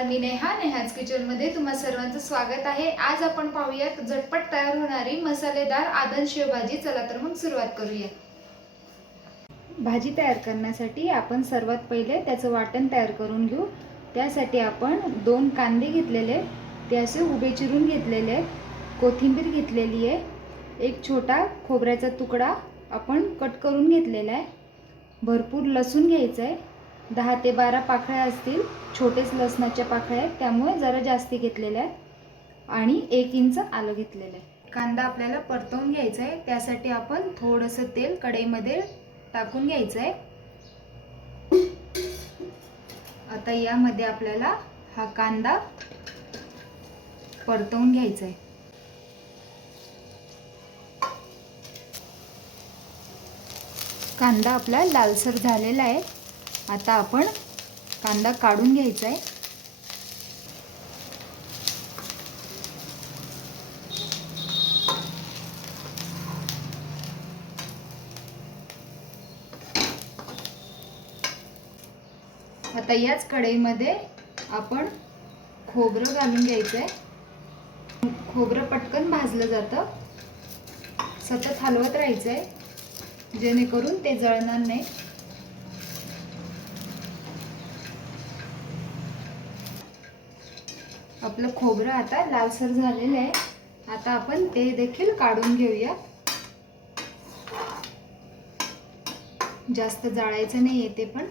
नमस्कार मी नेहा. नेहाज किचनमध्ये तुम्हा सर्वांचं स्वागत आहे. आज आपण पाहूयात झटपट तयार होणारी मसालेदार आदन शेवभाजी. चला तर मग सुरुवात करूया. भाजी तयार करण्यासाठी आपण सर्वात पहिले त्याचं वाटण तयार करून घेऊ. त्यासाठी आपण दोन कांदे घेतलेले ते असे उभे चिरून घेतलेले आहेत. कोथिंबीर घेतलेली आहे. एक छोटा खोबऱ्याचा तुकडा आपण कट करून घेतलेला आहे. भरपूर लसूण घ्यायचं आहे. दहा ते बारा पाकळ्या असतील छोटेच लसणाच्या पाकळ्या आहेत त्यामुळे जरा जास्ती घेतलेल्या आहेत आणि एक इंच आलं घेतलेलं आहे. कांदा आपल्याला परतवून घ्यायचा आहे त्यासाठी आपण थोडंसं तेल कढईमध्ये टाकून घ्यायचं आहे. आता यामध्ये आपल्याला हा कांदा परतवून घ्यायचा आहे. कांदा आपला लालसर झालेला आहे. आता आपण कांदा काढून घ्यायचा आहे आता याच कढईमध्ये आपण खोबरं घालून घ्यायचं आहे खोबरं पटकन भाजलं जातं. सतत हलवत राहायचं आहे जेणेकरून ते जळणार नाही. आपलं खोबरं आता लालसर झालेलं आहे. आता आपण ते देखील काढून घेऊया. जास्त जाळायचं नाही येते पण.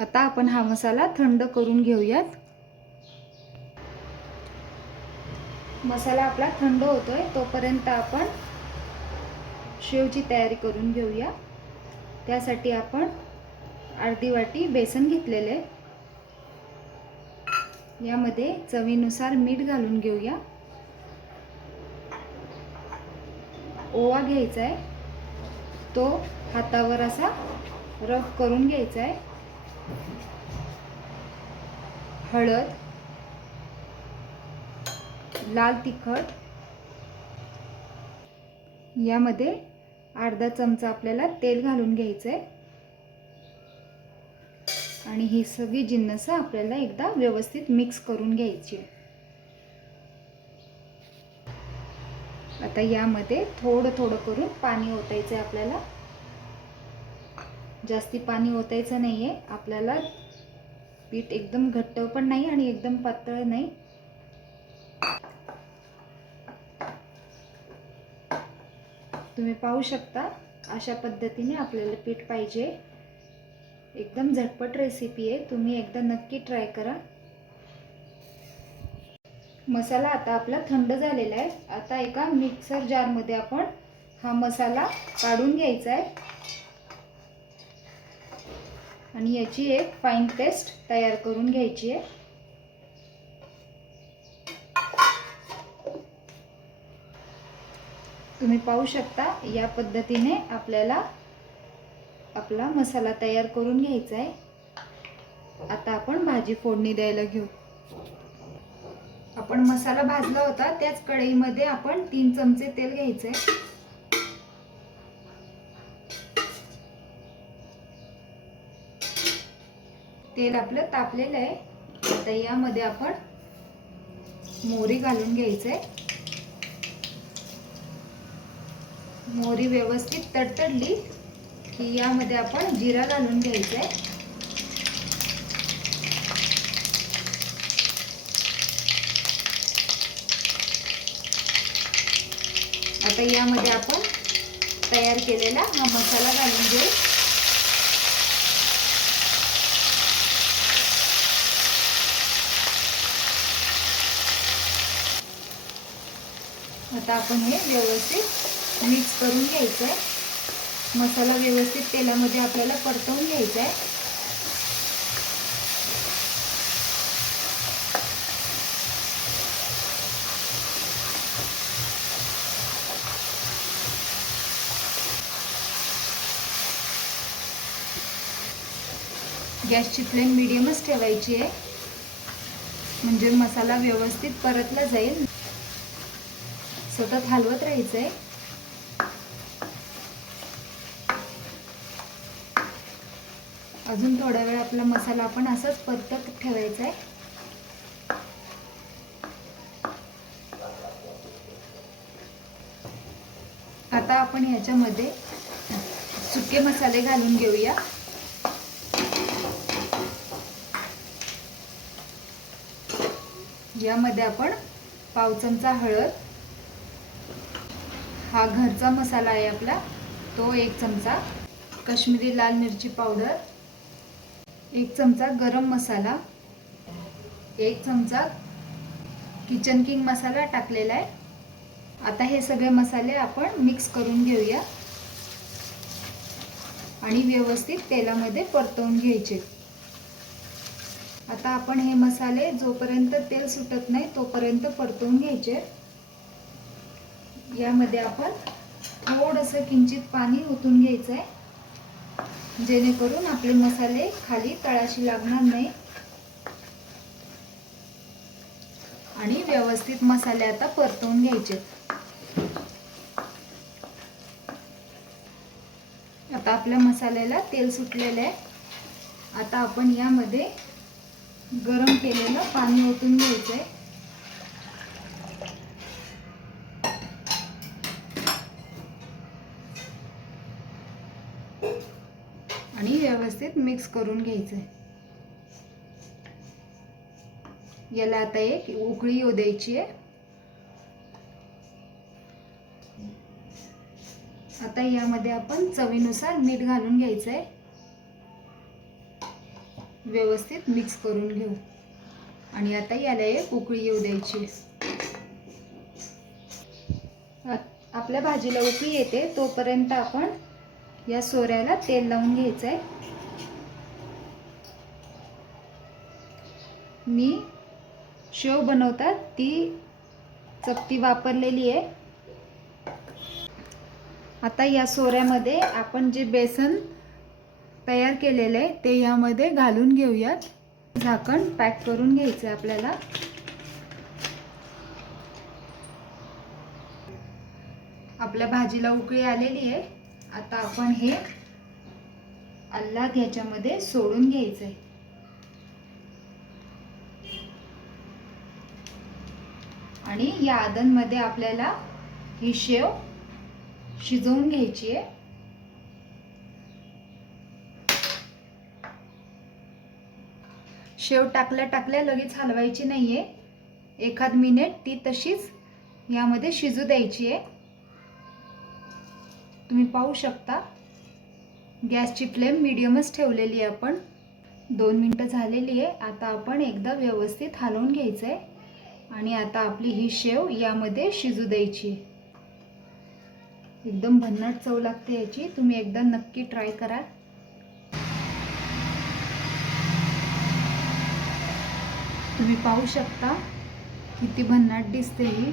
आता आपण हा मसाला थंड करून घेऊयात. मसाला आपला थंड होतोय तोपर्यंत आपण शेवची तयारी करून घेऊया. त्यासाठी आपण अर्धी वाटी बेसन घेतलेले आहे. यामध्ये चवीनुसार मीठ घालून घेऊया. ओवा घ्यायचा आहे तो हातावर असा रफ करून घ्यायचा आहे हळद लाल तिखट. यामध्ये अर्धा चमचा आपल्याला तेल घालून घ्यायचं आहे आणि ही सगळी जिन्नसं आपल्याला एकदा व्यवस्थित मिक्स करून घ्यायची. आता यामध्ये थोडं थोडं करून पाणी ओतायचं आहे आपल्याला. जास्ती पाणी ओतायचं नाही आहे आपल्याला पीठ एकदम घट्ट पण नाही आणि एकदम पातळ नाही. तुम्ही पाहू शकता अशा पद्धतीने आपल्याला पीठ पाहिजे. एकदम झटपट रेसिपी आहे. तुम्ही एकदा नक्की ट्राय करा. मसाला आता आपला थंड झालेला आहे. आता एका मिक्सर जारमध्ये आपण हा मसाला काढून घ्यायचा आहे. आणि याची एक फाईन पेस्ट तयार करून घ्यायची आहे. तुम्ही पाहू शकता या पद्धतीने आपल्याला आपला मसाला तयार करून घ्यायचा आहे आता आपण भाजी फोडणी द्यायला घेऊ. आपण मसाला भाजला होता त्याच कढईमध्ये आपण तीन चमचे तेल घ्यायचे तेल आपलं तापलेलं आहे. आता यामध्ये आपण मोहरी घालून घ्यायचंय. मोहरी व्यवस्थित तडतडली. की यामध्ये आपण जिरा घालून घ्यायचा आहे आता यामध्ये आपण तयार केलेला हा मसाला घालून घेऊ. आता आपण हे व्यवस्थित मिक्स करून घ्यायचं आहे मसाला व्यवस्थित तेलामध्ये आपल्याला परतवून घ्यायचा आहे. गॅसची फ्लेम मिडियमच ठेवायची आहे. म्हणजे मसाला व्यवस्थित परतला जाईल. सतत हलवत राहायचं आहे अजून थोडा वेळ आपला मसाला आपण असाच परतत ठेवायचा आहे. आता आपण ह्याच्यामध्ये सुके मसाले घालून घेऊया. यामध्ये आपण पाव चमचा हळद. हा घरचा मसाला आहे आपला तो एक चमचा. काश्मीरी लाल मिरची पावडर. एक चमचा गरम मसाला एक चमचा किचन किंग मसाला टाकलेला आहे. आता हे सगळे मसाले आपण मिक्स करून घेऊया. आणि व्यवस्थित तेलामध्ये परतवून घ्यायचे. आता आपण हे मसाले जोपर्यंत तेल सुटत नाही तोपर्यंत परतवून घ्यायचे. यामध्ये आपण थोडंसं किंचित पाणी ओतून घ्यायचं आहे जेणेकरून आपले मसाले खाली तळाशी लागणार नाही. आणि व्यवस्थित मसाले आता परतवून घ्यायचे. आता आपल्या मसाल्याला तेल सुटलेलं आहे. आता आपण यामध्ये गरम केलेलं पाणी ओतून घ्यायचं आहे आणि व्यवस्थित मिक्स करून घ्यायचं आहे याला आता एक उकळी येऊ द्यायची आहे. आता यामध्ये आपण चवीनुसार मीठ घालून घ्यायचं आहे व्यवस्थित मिक्स करून घेऊ. आणि आता याला एक उकळी येऊ द्यायची आपल्या भाजीला उकळी येते तोपर्यंत आपण या सोऱ्याला तेल लावून घ्यायचं आहे मी शेव बनवतात ती चपटी वापरलेली आहे. आता या सोऱ्यामध्ये आपण जे बेसन तयार केलेलं आहे ते यामध्ये घालून घेऊयात. झाकण पॅक करून घ्यायचं आहे आपल्याला. आपल्या भाजीला उकळी आलेली आहे. आता आपण हे अल्लाद ह्याच्यामध्ये सोडून घ्यायचं आहे आणि या आदनमध्ये आपल्याला ही शेव शिजवून घ्यायची आहे. शेव टाकल्या टाकल्या लगेच हलवायची नाही आहे एखाद मिनिट ती तशीच यामध्ये शिजू द्यायची आहे. तुम्ही पाहू शकता. गॅसची फ्लेम मिडियमच ठेवलेली आहे आपण. दोन मिनटं झालेली आहे. आता आपण एकदा व्यवस्थित हलवून घ्यायचं आहे आणि आता आपली ही शेव यामध्ये शिजू द्यायची. एकदम भन्नाट चव लागते याची. तुम्ही एकदा नक्की ट्राय करा. तुम्ही पाहू शकता किती भन्नाट दिसते ही.